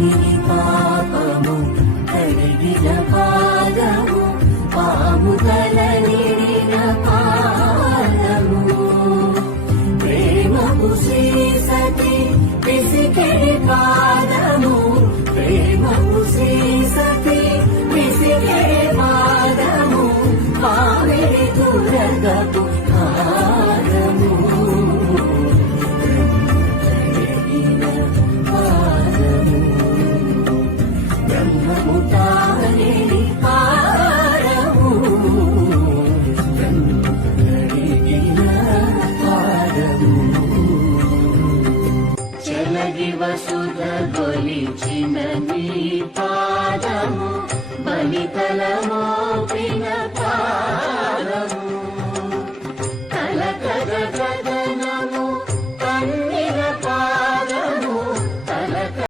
మామిడి పాపము కడిగిన పాదము పాముదల నిడిన పాదము ప్రేమకు శ్రీసతి పిసికెడి పాదము ప్రేమకు శ్రీసతి పిసికెడి పాదము మామిడి దురగపు పాదము వసుధ గొలిచిన నీ పాదము బలితల మోపిన